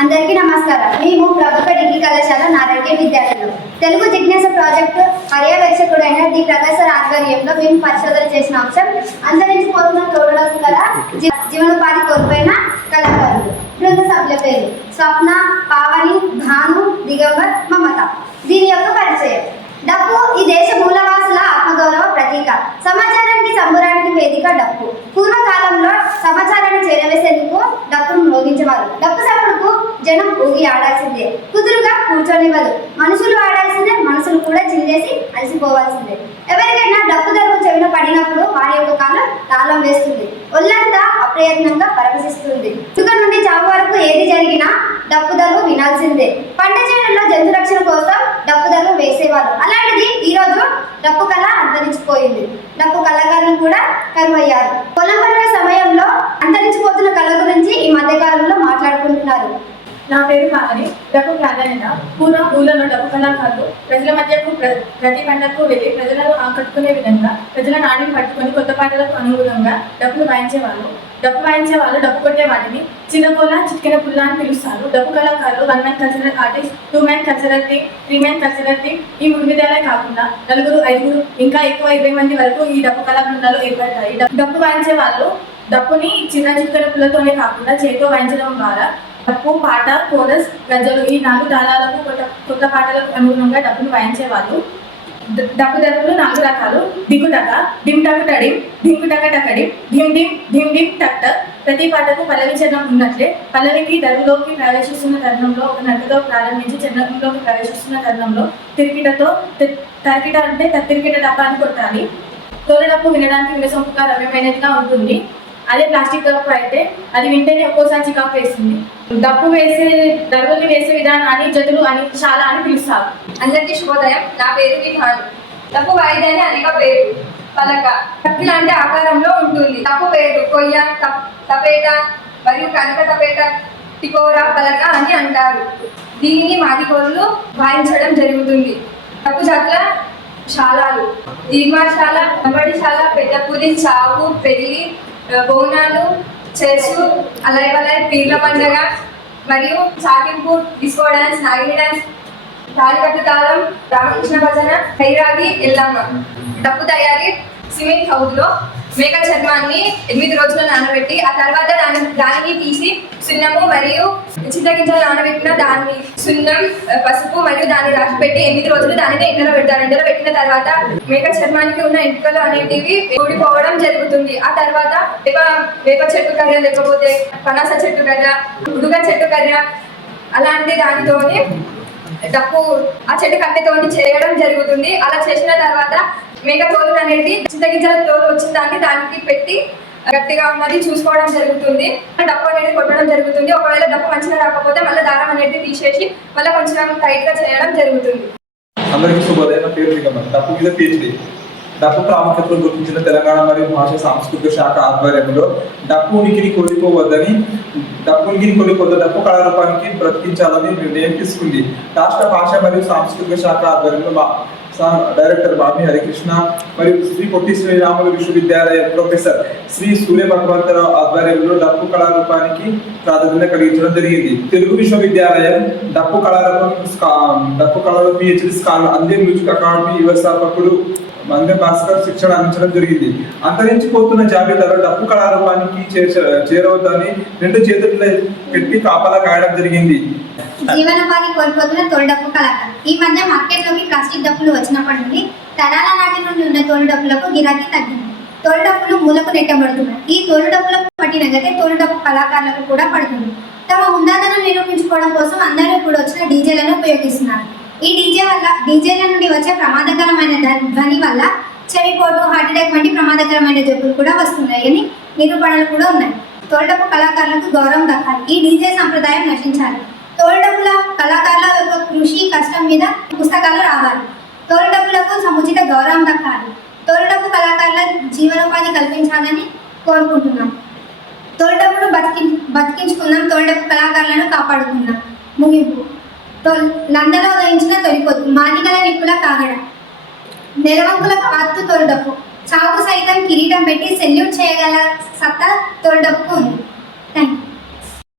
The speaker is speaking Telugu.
అందరికీ నమస్కారం. మేము ప్రభుత్వ డిగ్రీ కళాశాల నారాయణ విద్యార్థులు. తెలుగు జిజ్ఞాస ప్రాజెక్టు పర్యవేక్షకుడైన డి ప్రొఫెసర్ ఆధ్వర్యంలో మేము పరిశోధన చేసిన అంశం అంతరించిపోతున్న తోడలకు గల జీవనోపాధి కోల్పోయిన కళాకారులు. బృంద సభ్యుల పేరు స్వప్న, పావని, భాను, దిగంబర్, మమత. దీని యొక్క పరిచయం. డప్పు ఈ దేశ మూలవాసుల ఆత్మగౌరవ ప్రతీక. సమాచారానికి సంబరానికి వేదిక డప్పు. పూర్వకాలంలో సమాచారాన్ని చేరవేసేందుకు డప్పును మోగించేవారు. డప్పు సప్పుడుకు జనం ఊగి ఆడాల్సిందే, కుదురుగా కూర్చొనివ్వదు. మనుషులు ఆడాల్సిందే, మనసులు కూడా చిందేసి అలసిపోవాల్సిందే. ఎవరికైనా డప్పు దరువు చెవిన పడినప్పుడు వారి యొక్క కాలం తాళం వేస్తుంది, ఒళ్ళంతా అప్రయత్నంగా పరవశిస్తుంది. చుక్క నుండి చావు వరకు ఏది జరిగినా డప్పు దరువు వినాల్సిందే. పంట చేనుల్లో జంతు రక్షణ కోసం డప్పు దరువు వేసేవారు. అలాంటిది ఈ రోజు డప్పు కళ అంతరించిపోయింది. డప్పు కళాకారులు కూడా కరువయ్యారు. పొలం పనుల సమయంలో అంతరించిపోతున్న కళ గురించి ఈ మధ్య కాలంలో మాట్లాడుకుంటున్నారు. నా పేరు పావని. డప్పు ప్రాధాన్యత. పూర్వ ఊళ్ళలో డప్పు కళాకారులు ప్రజల మధ్యకు ప్రతి పంటకు వెళ్ళి ప్రజలను ఆకట్టుకునే విధంగా ప్రజల నాడిని పట్టుకొని కొత్త పాటలకు అనుగుణంగా డప్పులు వాయించేవాళ్ళు. డప్పు డప్పు కొట్టే వాటిని చిన్నకోల, చిట్కిన పుల్ల అని పిలుస్తారు. డప్పు కళాకారులు 1 man cultural artist, 2 man cultural team, 3 man cultural team. ఈ 3 విధాలే కాకుండా 4, 5 ఇంకా ఎక్కువ 20 మంది వరకు ఈ డప్పు కళా బృందాలు ఏర్పడతాయి. డప్పు వాయించే వాళ్ళు డప్పుని చిన్న చిట్కిన పుల్లతోనే కాకుండా చేతితో వాయించడం ద్వారా డప్పు, పాట, కోరస్, గజలు ఈ 4 తాళాలకు కొత్త పాటలకు అనుగుణంగా డప్పును వాయించేవాళ్ళు. డప్పు దరువులు 4 రకాలు. దిగుటక, డిమ్ టకు టడిం, డింగుటక టకడిం, ఢిమ్ ఢిమ్ ఢిమ్ ఢిమ్ టక్ టక్. ప్రతి పాటకు పల్లవి చరణం ఉన్నట్లే పల్లవికి దరువులోకి ప్రవేశిస్తున్న తరుణంలో ఒక నటుతో ప్రారంభించి చరణంలోకి ప్రవేశిస్తున్న తరుణంలో తిరికిటతో తరికిట అంటే తిరికిట డబ్బాని కొట్టాలి. తోల డప్పు వినడానికి వినసొంపుగా రమ్యమైనదిగా ఉంటుంది. అదే ప్లాస్టిక్ డప్పు అయితే అది వింటేనే ఒక్కోసారి చికాకు వేస్తుంది. డప్పు దరువుల్ని వేసే విధానాన్ని జతులు అని చాలా అని పిలుస్తారు. అందరికీ శుభోదయం. నా పేరు భాను. డప్పు వాయిద్యాన్ని అనేక పేరు. పలక కత్తి లాంటి ఆకారంలో ఉంటుంది. డప్పు పేరు కొయ్య, తపేట మరియు కనక తపేట, టికోరా, పలక అని అంటారు. దీనిని మాదిగోళ్ళు వాయించడం జరుగుతుంది. డప్పు జాతుల శాలాలు: దీర్ఘశాల, అంబడిశాల, పెద్దపూరి, చావు, పెళ్లి, బోనాలు, చెసు, అలైవలై, పీర్ల పండుగ మరియు చాకింపు, డిస్కో డాన్స్, నాగిని డాన్స్, తాలికట్టు తాళం, రామకృష్ణ భజన, ఖైరాగి, ఎల్లమ్మ. డప్పు తయారీ: సిమెంట్ హౌస్లో మేక చర్మాన్ని 8 రోజులు నానబెట్టి ఆ తర్వాత దానిని తీసి సున్నము మరియు చింతగింజలు నానబెట్టిన దాన్ని సున్నం, పసుపు మరియు దాన్ని రాసి పెట్టి 8 రోజులు దానిని ఎండలో పెడతారు. ఎండలో పెట్టిన తర్వాత మేక చర్మానికి ఉన్న ఎంటుకలు అనేటివి ఊడిపోవడం జరుగుతుంది. ఆ తర్వాత వేప చెట్టు కర్ర, లేకపోతే పనాస చెట్టు కర్ర, ఉడుగ చెట్టు కర్ర అలాంటి దానితోని డప్పు ఆ చెట్టు కట్టెతోని చేయడం జరుగుతుంది. అలా చేసిన తర్వాత మేక తోలు అనేది చింతగింజల తోలు వచ్చిన దానికి పెట్టి గట్టిగా ఉన్నది చూసుకోవడం జరుగుతుంది. డప్పు అనేది కొట్టడం జరుగుతుంది. ఒకవేళ డప్పు మంచిగా రాకపోతే మళ్ళీ దారం అనేది తీసేసి మళ్ళీ కొంచెం టైట్ గా చేయడం జరుగుతుంది. అందరికీ శుభోదయం. నా పేరు దిగంబర్. డప్పు మీద PhD. డప్పు ప్రాముఖ్యతను గుర్తించిన తెలంగాణ మరియు భాషా సాంస్కృతిక శాఖ ఆధ్వర్యంలో డప్పు ఉనికిని కోల్పోవద్దని, డప్పు కళారూపానికి బ్రతికించాలని నిర్ణయం తీసుకుంది. రాష్ట్ర భాష మరియు సాంస్కృతిక శాఖ ఆధ్వర్యంలో డైరెక్టర్ బాబి హరికృష్ణ మరియు శ్రీ పొట్టి శ్రీరాములు విశ్వవిద్యాలయ ప్రొఫెసర్ శ్రీ సూర్య భగవంతరావు ఆధ్వర్యంలో డప్పు కళారూపానికి ప్రాధాన్యత కలిగించడం జరిగింది. తెలుగు విశ్వవిద్యాలయం డప్పు కళారూప PhD స్కాలర్, అందే మ్యూజిక్ అకాడమీ వ్యవస్థాపకుడు మందే భాస్కర్ శిక్షణ అందించడం జరిగింది. అంతరించిపోతున్న జాబితాలో డప్పు కళారూపానికి చేరవద్దని 2 చేతులు పెట్టి కాపలా కాయడం జరిగింది. జీవనోపాధి కోల్పోతున్న తోలు డప్పు కళాకారు. ఈ మధ్య మార్కెట్లోకి ప్లాస్టిక్ డప్పులు వచ్చినప్పటి నుండి తరాల నాటి నుండి ఉన్న తోలు డప్పులకు గిరాకీ తగ్గింది. తోలు డప్పులు మూలకు నెట్టబడుతున్నాయి. ఈ తోలు డప్పులకు పట్టిన గతే తోలు డప్పు కళాకారులకు కూడా పడుతుంది. తమ హుందాతనం నిరూపించుకోవడం కోసం అందరూ ఇప్పుడు వచ్చిన డీజేలను ఉపయోగిస్తున్నారు. ఈ డీజేల నుండి వచ్చే ప్రమాదకరమైన ధ్వని వల్ల చెవిపోటు, హార్ట్ అటాక్ వంటి ప్రమాదకరమైన జబ్బులు కూడా వస్తున్నాయని నిరూపణలు కూడా ఉన్నాయి. తోలు డప్పు కళాకారులకు గౌరవం దక్కాలి. ఈ డీజే సంప్రదాయం నశించాలి. తోలు డప్పుల కళాకారుల యొక్క కృషి, కష్టం మీద పుస్తకాలు రావాలి. తోలు డప్పులకు సముచిత గౌరవం దక్కాలి. తోలు డప్పు కళాకారుల జీవనోపాధి కల్పించాలని కోరుకుంటున్నాం. తోలు డప్పును బతికించుకుందాం. తోలు డప్పు కళాకారులను కాపాడుకుందాం. ముగింపు: లండలో ఉదయించిన తొలిపొద్దు, మాదిగల నిప్పుల కాగడ, నెలవంకుల పాత్తు తోలు డప్పు, చావుకు సైతం కిరీటం పెట్టి సెల్యూట్ చేయగల సత్తా తోలు డప్పుకు ఉంది. Thank you.